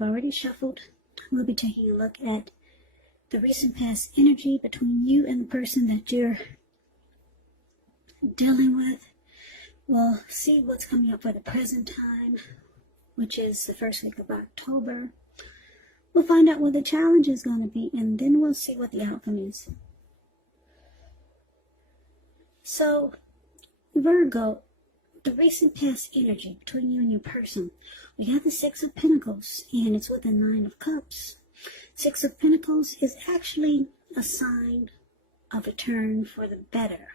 have already shuffled, we'll be taking a look at the recent past energy between you and the person that you're dealing with. We'll see what's coming up for the present time, which is the first week of October. We'll find out what the challenge is going to be, and then we'll see what the outcome is. So, Virgo, the recent past energy between you and your person. We got the Six of Pentacles, and it's with the Nine of Cups. Six of Pentacles is actually a sign of a turn for the better,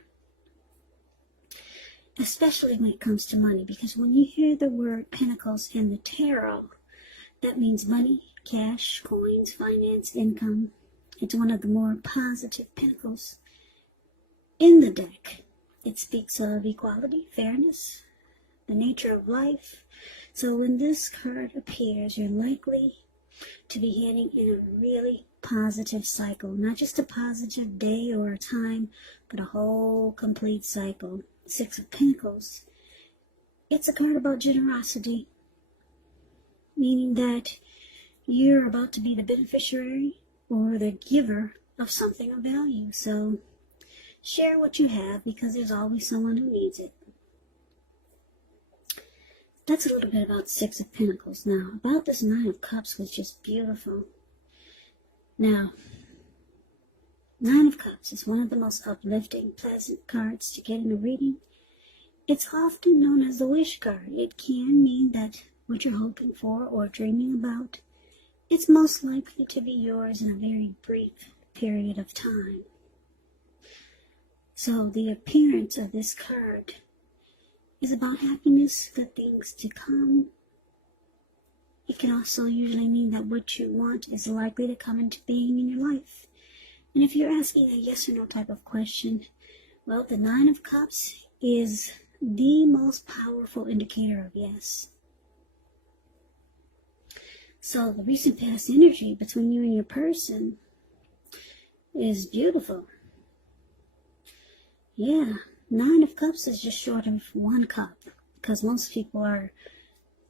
especially when it comes to money, because when you hear the word Pentacles in the tarot, that means money, cash, coins, finance, income. It's one of the more positive pentacles in the deck. It speaks of equality, fairness, the nature of life. So when this card appears, you're likely to be heading in a really positive cycle. Not just a positive day or a time, but a whole complete cycle. Six of Pentacles. It's a card about generosity, meaning that you're about to be the beneficiary or the giver of something of value. So share what you have, because there's always someone who needs it. That's a little bit about Six of Pentacles. Now, about this Nine of Cups was just beautiful. Now, Nine of Cups is one of the most uplifting, pleasant cards to get in a reading. It's often known as the wish card. It can mean that what you're hoping for or dreaming about, it's most likely to be yours in a very brief period of time. So the appearance of this card is about happiness, good things to come. It can also usually mean that what you want is likely to come into being in your life. And if you're asking a yes or no type of question, well, the Nine of Cups is the most powerful indicator of yes. So the recent past energy between you and your person is beautiful. Yeah, Nine of Cups is just short of one cup, because most people are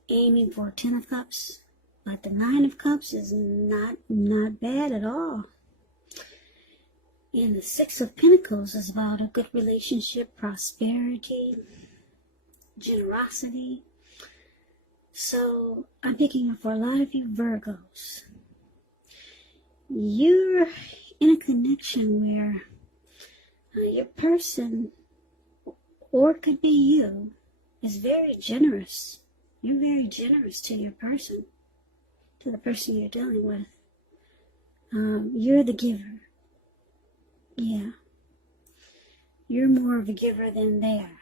aiming for 10 of Cups, but the Nine of Cups is not bad at all. And the Six of Pentacles is about a good relationship, prosperity, generosity. So I'm picking up for a lot of you Virgos. You're in a connection where your person, or it could be you, is very generous. You're very generous to your person, to the person you're dealing with. You're the giver. Yeah. You're more of a giver than they are.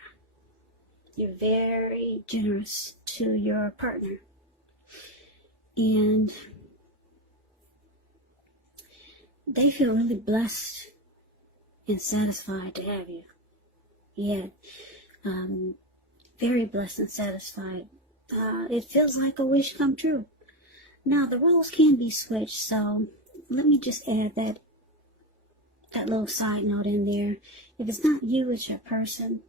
You're very generous to your partner. And they feel really blessed and satisfied to have you. Yeah. Very blessed and satisfied. It feels like a wish come true. Now, the roles can be switched, so let me just add that little side note in there. If it's not you, it's your person.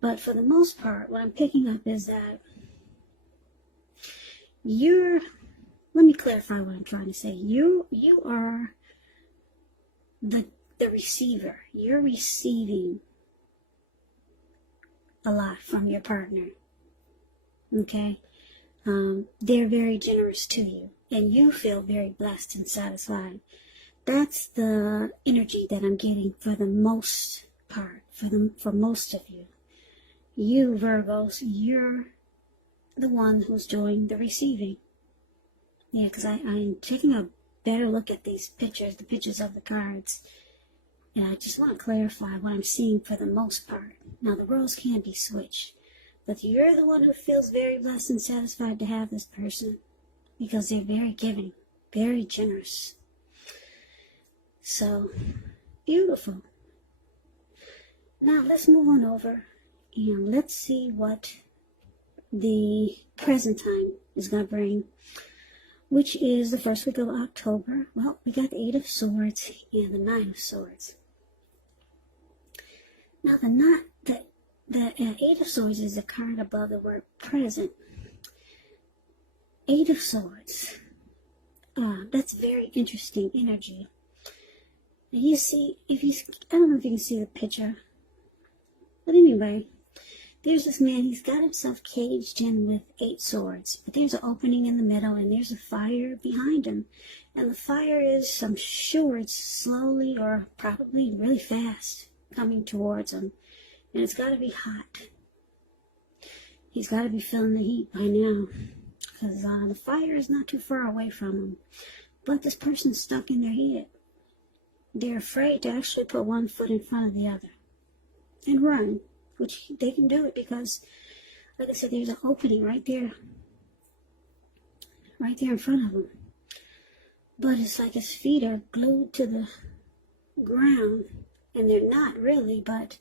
But for the most part, what I'm picking up is that let me clarify what I'm trying to say. You are the receiver. You're receiving a lot from your partner. Okay? They're very generous to you, and you feel very blessed and satisfied. That's the energy that I'm getting for the most part, for most of you. You Virgos, you're the one who's doing the receiving. Yeah, because I'm taking a better look at these pictures, the pictures of the cards, and I just want to clarify what I'm seeing for the most part. Now, the roles can be switched, but you're the one who feels very blessed and satisfied to have this person, because they're very giving, very generous. So, beautiful. Now, let's move on over and let's see what the present time is going to bring, which is the first week of October. Well, we got the Eight of Swords and the Nine of Swords. Now, the Eight of Swords is a card above the word present. Eight of Swords. That's very interesting energy. And you see, I don't know if you can see the picture, but anyway, there's this man, he's got himself caged in with 8 swords, but there's an opening in the middle, and there's a fire behind him, and the fire is, I'm sure it's slowly or probably really fast coming towards him, and it's got to be hot. He's got to be feeling the heat by now, because the fire is not too far away from him, but this person's stuck in their head. They're afraid to actually put one foot in front of the other and run, which they can do it because, like I said, there's an opening right there in front of him. But it's like his feet are glued to the ground, and they're not really, but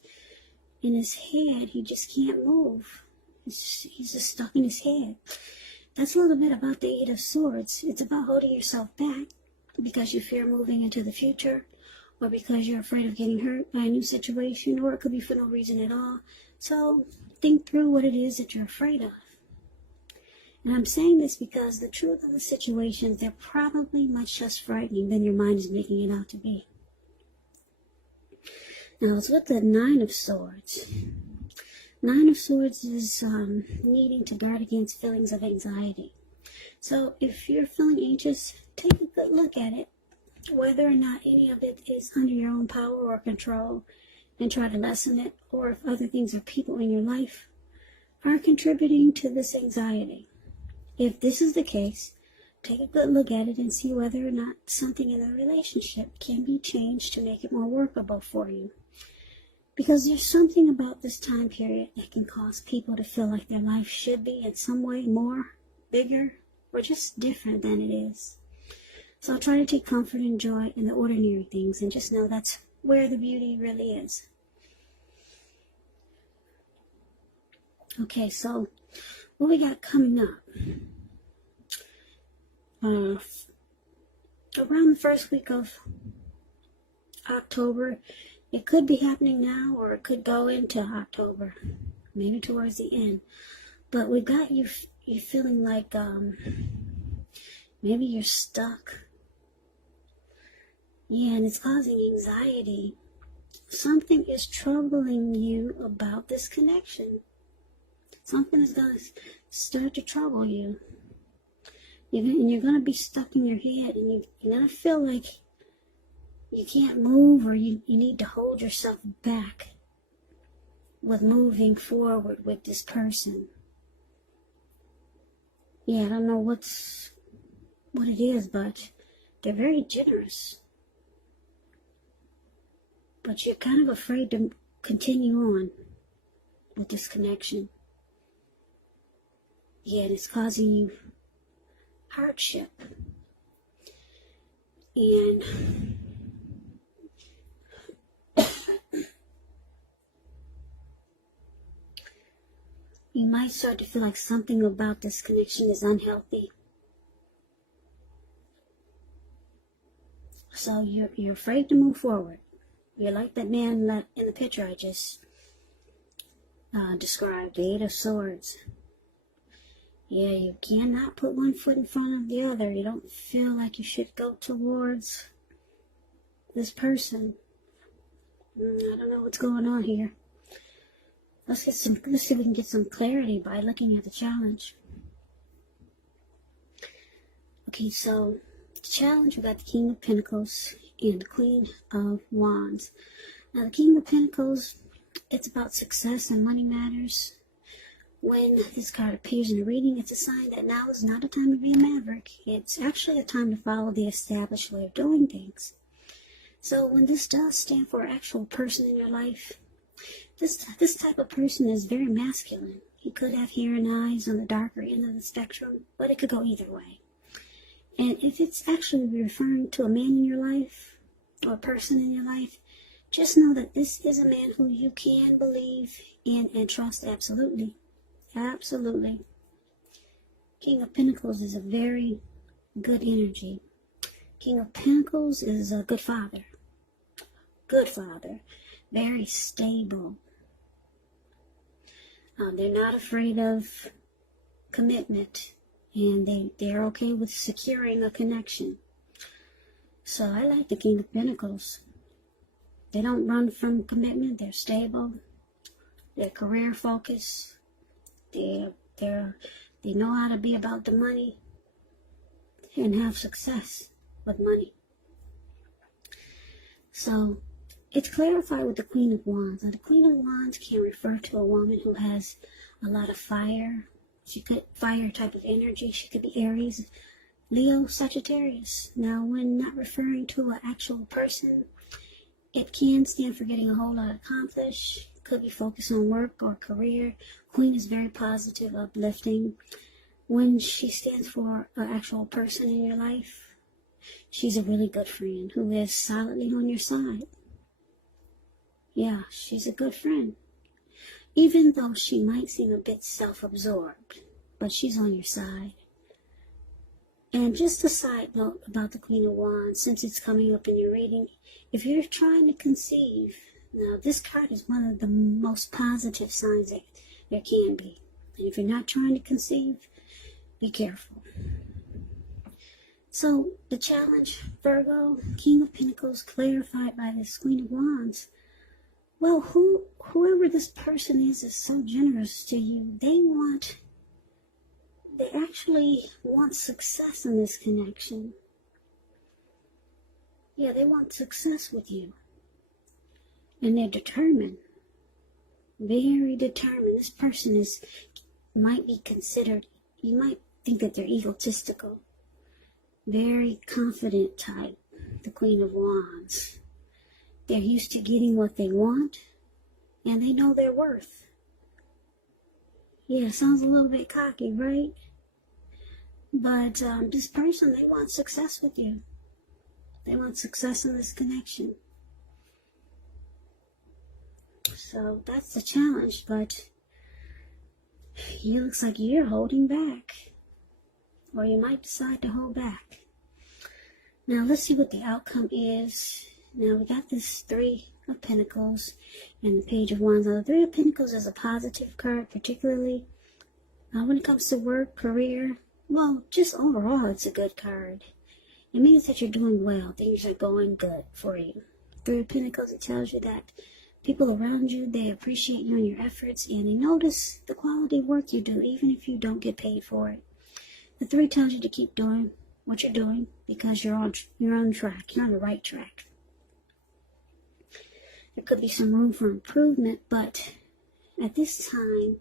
in his head, he just can't move. He's just stuck in his head. That's a little bit about the Eight of Swords. It's about holding yourself back because you fear moving into the future, or because you're afraid of getting hurt by a new situation, or it could be for no reason at all. So think through what it is that you're afraid of. And I'm saying this because the truth of the situations, they're probably much less frightening than your mind is making it out to be. Now, it's with the Nine of Swords. Nine of Swords is needing to guard against feelings of anxiety. So if you're feeling anxious, take a good look at it, whether or not any of it is under your own power or control, and try to lessen it, or if other things or people in your life are contributing to this anxiety. If this is the case, take a good look at it and see whether or not something in the relationship can be changed to make it more workable for you. Because there's something about this time period that can cause people to feel like their life should be in some way more, bigger, or just different than it is. So try to take comfort and joy in the ordinary things, and just know that's where the beauty really is. Okay, so what we got coming up? Around the first week of October, it could be happening now, or it could go into October, maybe towards the end. But we got you feeling like maybe you're stuck. Yeah, and it's causing anxiety. Something is troubling you about this connection. Something is going to start to trouble you. And you're going to be stuck in your head, and you're going to feel like you can't move, or you need to hold yourself back with moving forward with this person. Yeah, I don't know what it is, but they're very generous. But you're kind of afraid to continue on with this connection. Yeah, and it's causing you hardship. And you might start to feel like something about this connection is unhealthy. So you're afraid to move forward. You're like that man in the picture I just described, the Eight of Swords. Yeah, you cannot put one foot in front of the other. You don't feel like you should go towards this person. I don't know what's going on here. Let's see if we can get some clarity by looking at the challenge. Okay, so the challenge, we got the King of Pentacles and the Queen of Wands. Now, the King of Pentacles, it's about success and money matters. When this card appears in a reading, it's a sign that now is not a time to be a maverick. It's actually a time to follow the established way of doing things. So when this does stand for an actual person in your life, this type of person is very masculine. He could have hair and eyes on the darker end of the spectrum, but it could go either way. And if it's actually referring to a man in your life, or a person in your life, just know that this is a man who you can believe in and trust absolutely. Absolutely. King of Pentacles is a very good energy. King of Pentacles is a good father. Good father. Very stable. They're not afraid of commitment and they're okay with securing a connection. So I like the King of Pentacles. They don't run from commitment. They're stable. They're career focused. They know how to be about the money and have success with money. So it's clarified with the Queen of Wands. Now, the Queen of Wands can refer to a woman who has a lot of fire. She could fire type of energy. She could be Aries, Leo, Sagittarius. Now, when not referring to an actual person, it can stand for getting a whole lot accomplished. Could be focused on work or career. Queen is very positive, uplifting. When she stands for an actual person in your life, she's a really good friend who is solidly on your side. Yeah, she's a good friend. Even though she might seem a bit self-absorbed, but she's on your side. And just a side note about the Queen of Wands, since it's coming up in your reading, if you're trying to conceive, now this card is one of the most positive signs that there can be. And if you're not trying to conceive, be careful. So the challenge, Virgo, King of Pentacles, clarified by this Queen of Wands. Well, whoever this person is so generous to you. They actually want success in this connection. Yeah, they want success with you. And they're determined. Very determined. This person might be considered, you might think that they're egotistical. Very confident type, the Queen of Wands. They're used to getting what they want, and they know their worth. Yeah, sounds a little bit cocky, right? But this person, they want success with you. They want success in this connection. So that's the challenge, but it looks like you're holding back. Or you might decide to hold back. Now let's see what the outcome is. Now we got this Three of Pentacles and the Page of Wands. Now the Three of Pentacles is a positive card, particularly when it comes to work, career. Well, just overall it's a good card. It means that you're doing well. Things are going good for you. Three of Pentacles, it tells you that people around you, they appreciate you and your efforts, and they notice the quality of work you do, even if you don't get paid for it. The Three tells you to keep doing what you're doing because you're on track. You're on the right track. There could be some room for improvement, but at this time,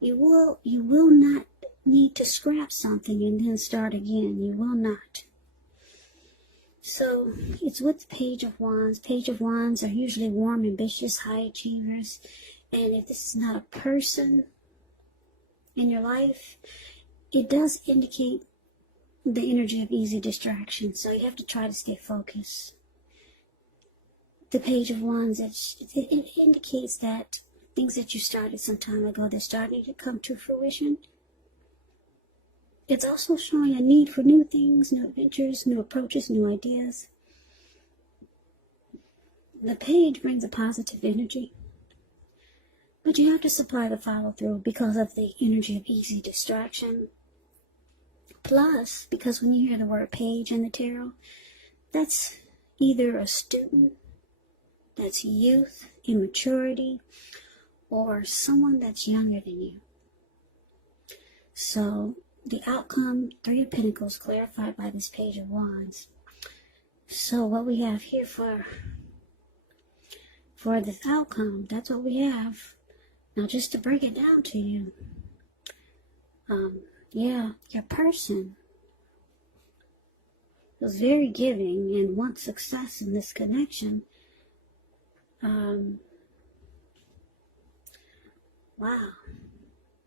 you will not need to scrap something and then start again. You will not. So it's with the Page of Wands. Page of Wands are usually warm, ambitious, high achievers. And if this is not a person in your life, it does indicate the energy of easy distraction. So you have to try to stay focused. The Page of Wands, it indicates that things that you started some time ago, they're starting to come to fruition. It's also showing a need for new things, new adventures, new approaches, new ideas. The Page brings a positive energy, but you have to supply the follow-through because of the energy of easy distraction. Plus, because when you hear the word page in the tarot, that's either a student, that's youth, immaturity, or someone that's younger than you. So, the outcome, Three of Pentacles, clarified by this Page of Wands. So, what we have here for this outcome, that's what we have. Now, just to break it down to you, yeah, your person was very giving and wants success in this connection. Wow.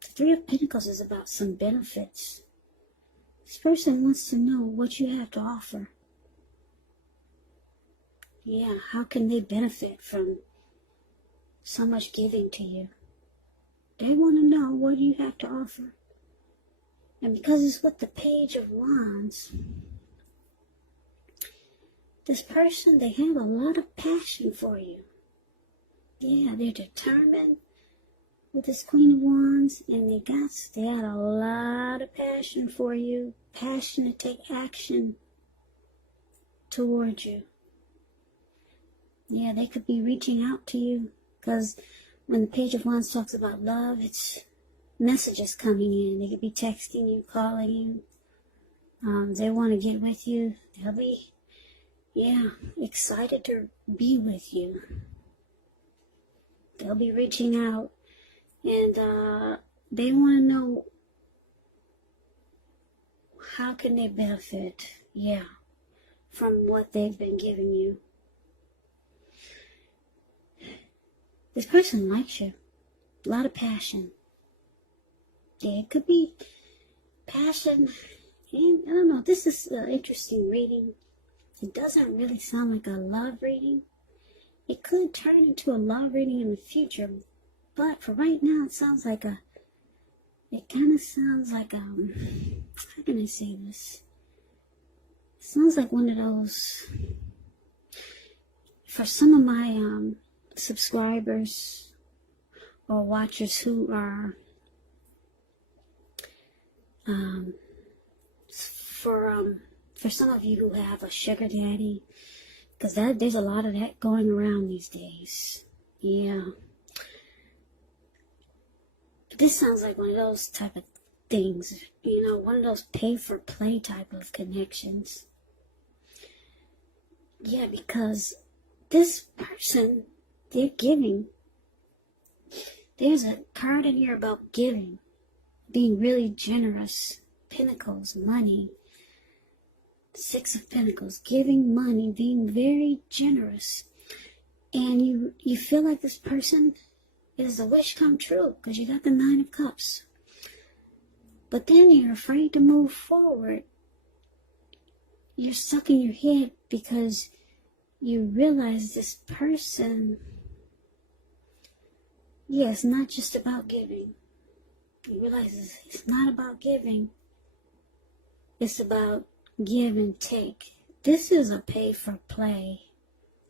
The Three of Pentacles is about some benefits. This person wants to know what you have to offer. Yeah, how can they benefit from so much giving to you? They want to know what you have to offer. And because it's with the Page of Wands, this person, they have a lot of passion for you. Yeah, they're determined. with this Queen of Wands, and they had a lot of passion for you, passion to take action towards you. Yeah, they could be reaching out to you, because when the Page of Wands talks about love, it's messages coming in. They could be texting you, calling you. They want to get with you. They'll be, excited to be with you. They'll be reaching out, and they want to know how can they benefit, from what they've been giving you. This person likes you. A lot of passion. Yeah, it could be passion. And I don't know, this is an interesting reading. It doesn't really sound like a love reading. It could turn into a love reading in the future. But for right now, it kind of sounds like how can I say this? It sounds like one of those, for some of my subscribers or watchers who are for some of you who have a sugar daddy, because there's a lot of that going around these days. Yeah, this sounds like one of those type of things, one of those pay for play type of connections. Yeah, because this person, they're giving. There's a card in here about giving, being really generous. Pentacles, money. Six of Pentacles, giving money, being very generous. And you feel like this person is a wish come true, because you got the Nine of Cups. But then you're afraid to move forward. You're stuck in your head because you realize this person, it's not just about giving. You realize it's not about giving. It's about give and take. This is a pay for play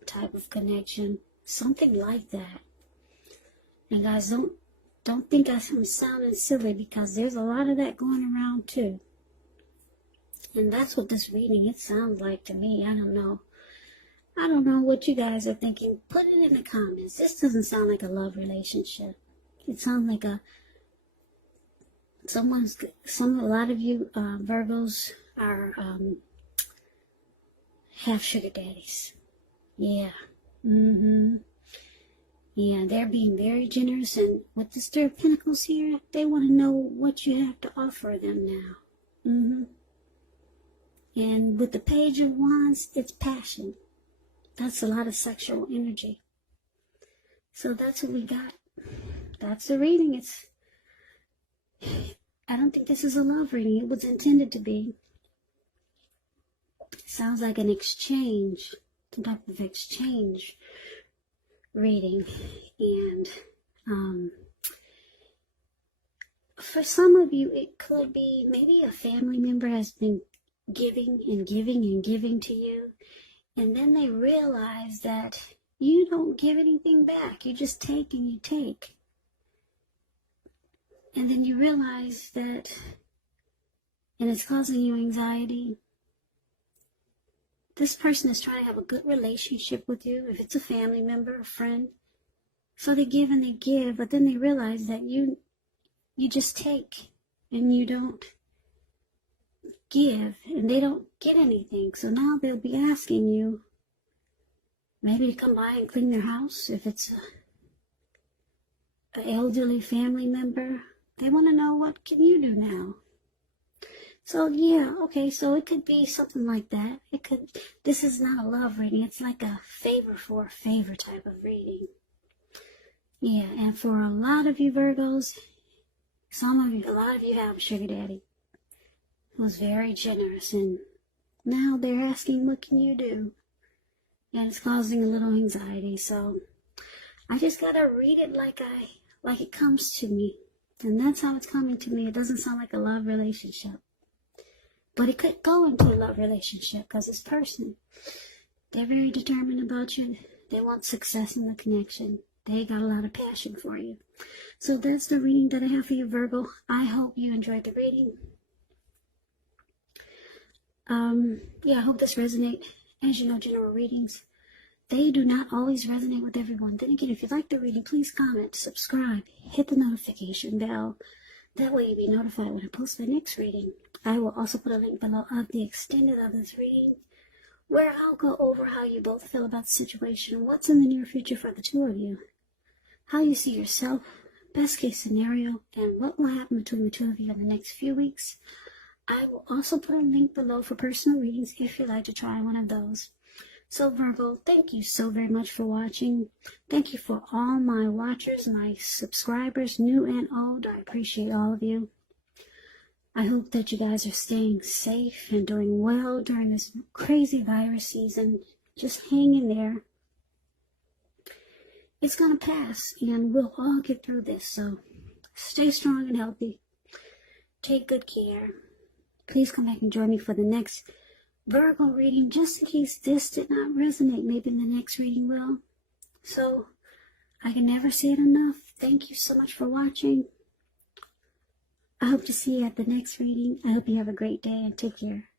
type of connection. Something like that. And guys, don't think I'm sounding silly, because there's a lot of that going around too. And that's what this reading, it sounds like to me. I don't know what you guys are thinking. Put it in the comments. This doesn't sound like a love relationship. It sounds like a lot of you Virgos are have sugar daddies. Yeah. Yeah, they're being very generous, and with the Star of Pentacles here, they want to know what you have to offer them now. And with the Page of Wands, it's passion. That's a lot of sexual energy. So that's what we got. That's the reading. I don't think this is a love reading. It was intended to be. Sounds like an exchange, some type of exchange reading. And for some of you, it could be maybe a family member has been giving and giving and giving to you, and then they realize that you don't give anything back. You just take and you take. And then you realize that, and it's causing you anxiety. This person is trying to have a good relationship with you, if it's a family member, a friend. So they give and they give, but then they realize that you just take and you don't give, and they don't get anything. So now they'll be asking you maybe to come by and clean their house. If it's an elderly family member, they want to know, what can you do now? So so it could be something like that. This is not a love reading. It's like a favor for a favor type of reading. Yeah, and for a lot of you Virgos, a lot of you have a sugar daddy who's very generous, and now they're asking, what can you do? And it's causing a little anxiety. So I just gotta read it like it comes to me. And that's how it's coming to me. It doesn't sound like a love relationship. But it could go into a love relationship, because this person, they're very determined about you. They want success in the connection. They got a lot of passion for you. So that's the reading that I have for you, Virgo. I hope you enjoyed the reading. Yeah, I hope this resonates. As you know, general readings, they do not always resonate with everyone. Then again, if you like the reading, please comment, subscribe, hit the notification bell. That way you'll be notified when I post the next reading. I will also put a link below of the extended of this reading, where I'll go over how you both feel about the situation, what's in the near future for the two of you, how you see yourself, best case scenario, and what will happen between the two of you in the next few weeks. I will also put a link below for personal readings if you'd like to try one of those. So Virgo, thank you so very much for watching. Thank you for all my watchers, my subscribers, new and old. I appreciate all of you. I hope that you guys are staying safe and doing well during this crazy virus season. Just hang in there. It's going to pass, and we'll all get through this. So stay strong and healthy. Take good care. Please come back and join me for the next Virgo reading, just in case this did not resonate. Maybe the next reading will. So I can never say it enough. Thank you so much for watching. I hope to see you at the next reading. I hope you have a great day and take care.